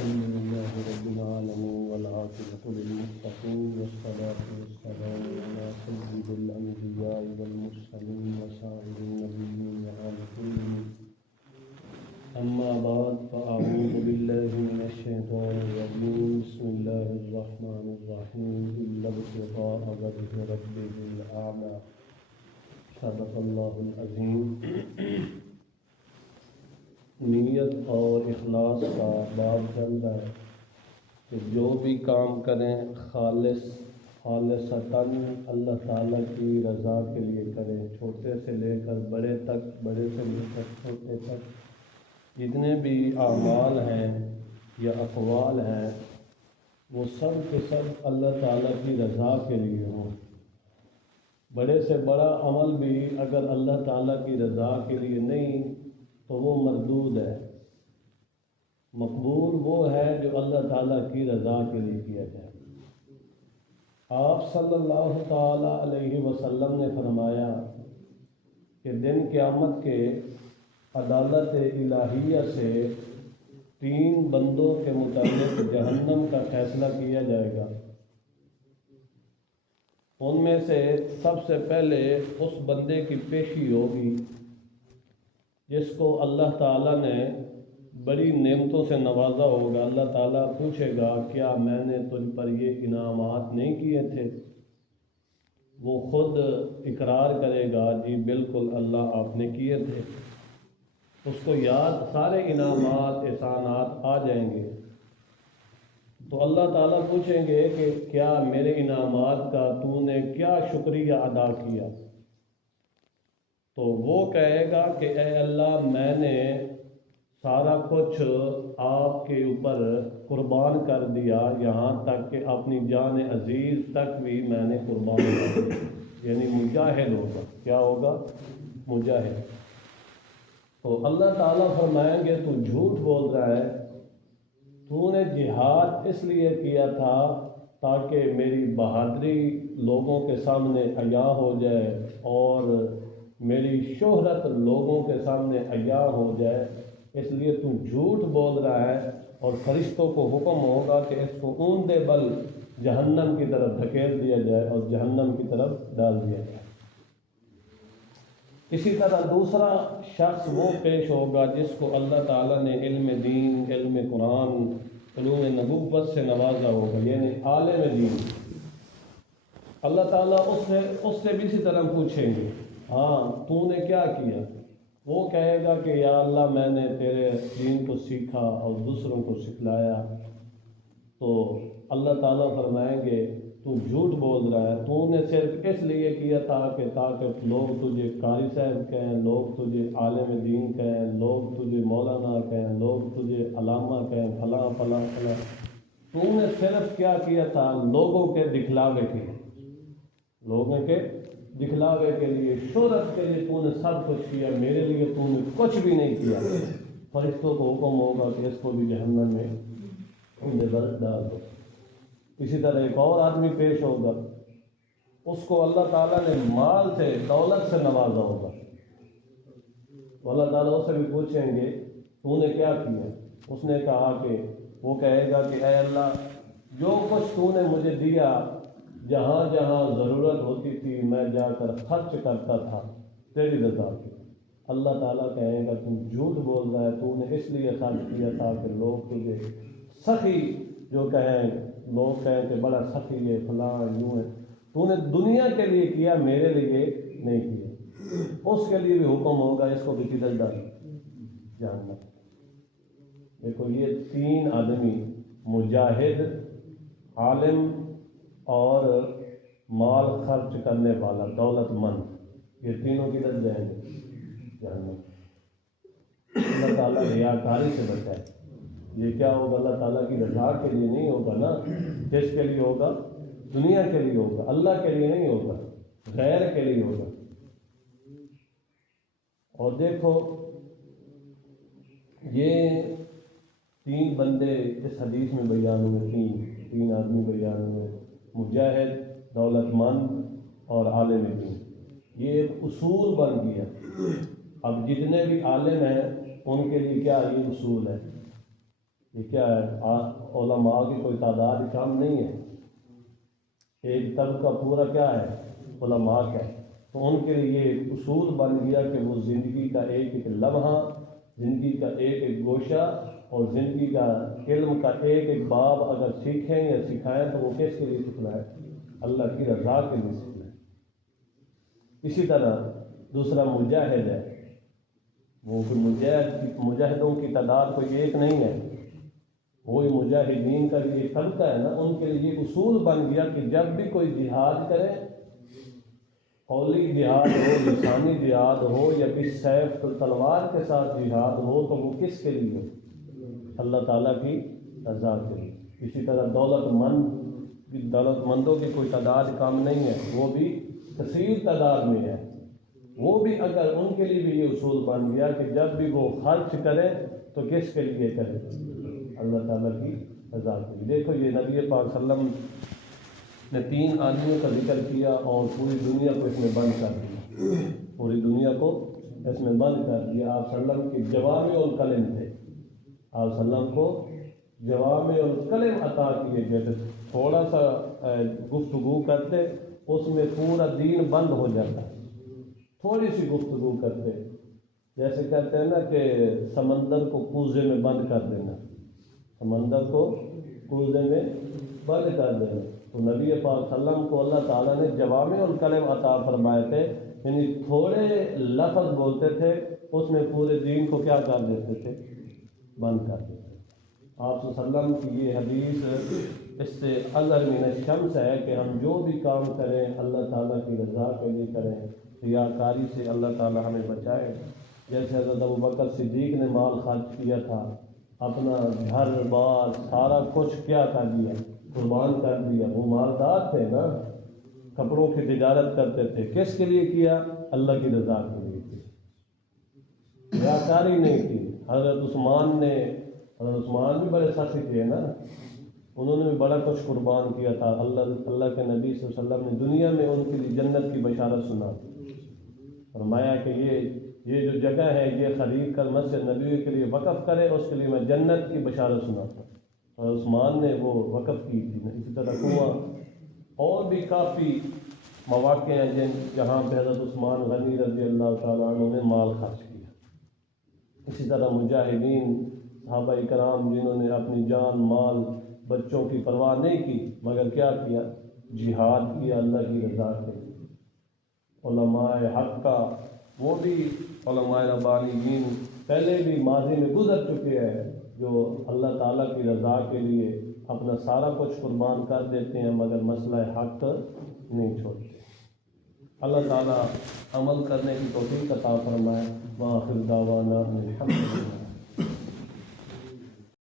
الحمد لله رب العالمين والعاقبة للمتقين والصلاة والسلام على سيد الأنبياء والمرسلين وسائر النبيين وآل كلهم. أما بعد فأعوذ بالله من الشيطان الرجيم. بسم الله الرحمن الرحيم. إلا ابتغاء وجه ربه الأعلى. صدق اللہ العظیم. نیت اور اخلاص کا باب چل رہا ہے کہ جو بھی کام کریں خالصتاً اللہ تعالیٰ کی رضا کے لیے کریں. چھوٹے سے لے کر بڑے تک، بڑے سے لے کر چھوٹے تک جتنے بھی اعمال ہیں یا اقوال ہیں وہ سب کے سب اللہ تعالیٰ کی رضا کے لیے ہوں. بڑے سے بڑا عمل بھی اگر اللہ تعالیٰ کی رضا کے لیے نہیں تو وہ مردود ہے. مقبول وہ ہے جو اللہ تعالیٰ کی رضا کے لیے کیا جائے. آپ صلی اللہ تعالیٰ علیہ وسلم نے فرمایا کہ دن قیامت کے عدالت الہیہ سے 3 بندوں کے متعلق جہنم کا فیصلہ کیا جائے گا. ان میں سے سب سے پہلے اس بندے کی پیشی ہوگی جس کو اللہ تعالیٰ نے بڑی نعمتوں سے نوازا ہوگا. اللہ تعالیٰ پوچھے گا کیا میں نے تجھ پر یہ انعامات نہیں کیے تھے؟ وہ خود اقرار کرے گا جی بالکل اللہ آپ نے کیے تھے. اس کو یاد سارے انعامات احسانات آ جائیں گے. تو اللہ تعالیٰ پوچھیں گے کہ کیا میرے انعامات کا تو نے کیا شکریہ ادا کیا؟ تو وہ کہے گا کہ اے اللہ میں نے سارا کچھ آپ کے اوپر قربان کر دیا، یہاں تک کہ اپنی جان عزیز تک بھی میں نے قربان کر دیا. یعنی مجاہد ہوگا. کیا ہوگا؟ مجاہد. تو اللہ تعالیٰ فرمائیں گے تو جھوٹ بول رہا ہے، تو نے جہاد اس لیے کیا تھا تاکہ میری بہادری لوگوں کے سامنے عیاں ہو جائے اور میری شہرت لوگوں کے سامنے عیاں ہو جائے، اس لیے تو جھوٹ بول رہا ہے. اور فرشتوں کو حکم ہوگا کہ اس کو اوندے بل جہنم کی طرف دھکیل دیا جائے اور جہنم کی طرف ڈال دیا جائے. اسی طرح دوسرا شخص وہ پیش ہوگا جس کو اللہ تعالیٰ نے علم دین، علم قرآن، علوم نبوت سے نوازا ہوگا، یعنی عالم دین. اللہ تعالیٰ اس سے بھی اسی طرح پوچھیں گے ہاں تو نے کیا کیا؟ وہ کہے گا کہ یا اللہ میں نے تیرے دین کو سیکھا اور دوسروں کو سکھلایا. تو اللہ تعالیٰ فرمائیں گے تو جھوٹ بول رہا ہے، تو نے صرف اس لیے کیا تھا کہ تاکہ لوگ تجھے قاری صاحب کہیں، لوگ تجھے عالم دین کہیں، لوگ تجھے مولانا کہیں، لوگ تجھے علامہ کہیں، فلاں فلاں فلاں. تو نے صرف کیا کیا تھا؟ لوگوں کے دکھلاوے کے لیے، لوگوں کے دکھلاوے کے لیے، شہرت کے لیے تو نے سب کچھ کیا، میرے لیے تو نے کچھ بھی نہیں کیا. فرشتوں کو حکم ہوگا کہ اس کو بھی جہنم میں ڈال دو. اسی طرح ایک اور آدمی پیش ہوگا، اس کو اللہ تعالیٰ نے مال سے، دولت سے نوازا ہوگا. تو اللہ تعالیٰ اس سے بھی پوچھیں گے تو نے کیا کیا؟ اس نے کہا کہ وہ کہے گا کہ اے اللہ جو کچھ تو نے مجھے دیا، جہاں جہاں ضرورت ہوتی تھی میں جا کر خرچ کرتا تھا تیری رضا کی. اللہ تعالیٰ کہے گا تم جھوٹ بول رہا ہے، تو نے اس لیے خرچ کیا تھا کہ لوگ تجھے سخی جو کہیں، لوگ کہیں کہ بڑا سخی ہے فلاں یوں ہے. تو نے دنیا کے لیے کیا، میرے لیے نہیں کیا. اس کے لیے بھی حکم ہوگا اس کو بھی کدھر ڈال جاننا. دیکھو یہ 3 آدمی، مجاہد، عالم اور مال خرچ کرنے والا، دولت مند، یہ تینوں کدھر جائیں گے؟ جاننا. اللہ تعالیٰ ریاکاری سے بچائے. یہ کیا ہوگا؟ اللہ تعالیٰ کی رضا کے لیے نہیں ہوگا نا. جس کے لیے ہوگا؟ دنیا کے لیے ہوگا، اللہ کے لیے نہیں ہوگا، غیر کے لیے ہوگا. اور دیکھو یہ 3 بندے اس حدیث میں بیان ہوئے، 3 آدمی بیان ہوئے، مجاہد، دولت مند اور عالم دین. یہ ایک اصول بن گیا. اب جتنے بھی عالم ہیں ان کے لیے کیا یہ اصول ہے یہ کیا ہے؟ علماء کی کوئی تعداد کم نہیں ہے، ایک طبقہ پورا کیا ہے؟ علماء کا ہے۔ تو ان کے لیے ایک اصول بن گیا کہ وہ زندگی کا ایک ایک لمحہ، زندگی کا ایک ایک گوشہ اور زندگی کا علم کا ایک ایک باب اگر سیکھیں یا سکھائیں تو وہ کس کے لیے سکھلائیں؟ اللہ کی رضا کے لیے سکھلائیں۔ اسی طرح دوسرا مجاہد ہے، وہ مجاہدوں کی تعداد کوئی ایک نہیں ہے، وہی مجاہدین کا جو ایک طبقہ ہے نا، ان کے لیے اصول بن گیا کہ جب بھی کوئی جہاد کرے، قولی جہاد ہو، لسانی جہاد ہو یا کسی سیف تلوار کے ساتھ جہاد ہو، تو وہ کس کے لیے؟ اللہ تعالیٰ کی رضا کے لیے۔ اسی طرح دولت مندوں کی کوئی تعداد کم نہیں ہے، وہ بھی کثیر تعداد میں ہے، وہ بھی اگر ان کے لیے بھی یہ اصول بن گیا کہ جب بھی وہ خرچ کرے تو کس کے لیے کرے؟ اللہ تعالیٰ کی رضا کے لیے۔ دیکھو یہ نبی پاک صلی اللہ علیہ وسلم نے 3 آدمیوں کا ذکر کیا اور پوری دنیا کو اس میں بند کر دیا، پوری دنیا کو اس میں بند کر دیا۔ آپ صلی اللہ علیہ وسلم کے جوامع الکلم تھے، آپ صلی اللہ علیہ وسلم کو جوامع الکلم عطا کیے گئے تھے، تھوڑا سا گفتگو کرتے اس میں پورا دین بند ہو جاتا، تھوڑی سی گفتگو کرتے، جیسے کہتے ہیں نا کہ سمندر کو کوزے میں بند کر دینا، سمندر کو کوزے میں بند کر دینا۔ تو نبی پاک صلی اللہ علیہ وسلم کو اللہ تعالیٰ نے جوامع الکلم عطا فرمائے تھے، یعنی تھوڑے لفظ بولتے تھے اس میں پورے دین کو کیا کر دیتے تھے؟ بند کر دیتے تھے۔ آپ صلی اللہ علیہ وسلم کی یہ حدیث اس سے اظہر من الشمس ہے کہ ہم جو بھی کام کریں اللہ تعالیٰ کی رضا کے لیے کریں، ریاکاری سے اللہ تعالیٰ ہمیں بچائے۔ جیسے حضرت ابوبکر صدیق نے مال خرچ کیا تھا، اپنا گھر بار سارا کچھ کیا کر دیا؟ قربان کر دیا۔ وہ مالدار تھے نا، کپڑوں کی تجارت کرتے تھے، کس کے لیے کیا؟ اللہ کی رضا کے لیے کی، ریاکاری نہیں کی۔ حضرت عثمان بھی بڑے سخی تھے نا، انہوں نے بھی بڑا کچھ قربان کیا تھا۔ اللہ کے نبی صلی اللہ علیہ وسلم نے دنیا میں ان کے لیے جنت کی بشارت سنا، فرمایا کہ یہ جو جگہ ہے یہ خرید کر مسجد نبوی کے لیے وقف کرے، اس کے لیے میں جنت کی بشارت سناتا ہوں، اور عثمان نے وہ وقف کی تھی۔ اسی طرح کنواں اور بھی کافی مواقع ہیں جہاں پہ حضرت عثمان غنی رضی اللہ تعالیٰ عنہ نے مال خرچ کیا۔ اسی طرح مجاہدین صحابہ کرام جنہوں نے اپنی جان مال بچوں کی پرواہ نہیں کی مگر کیا کیا؟ جہاد کیا اللہ کی رضا کے لیے۔ علماء حق کا وہ بھی علماء ربانیین پہلے بھی ماضی میں گزر چکے ہیں جو اللہ تعالیٰ کی رضا کے لیے اپنا سارا کچھ قربان کر دیتے ہیں مگر مسئلہ حق نہیں چھوڑتے۔ اللہ تعالیٰ عمل کرنے کی توفیق عطا فرمائے۔ وآخر دعوانا الحمدللہ۔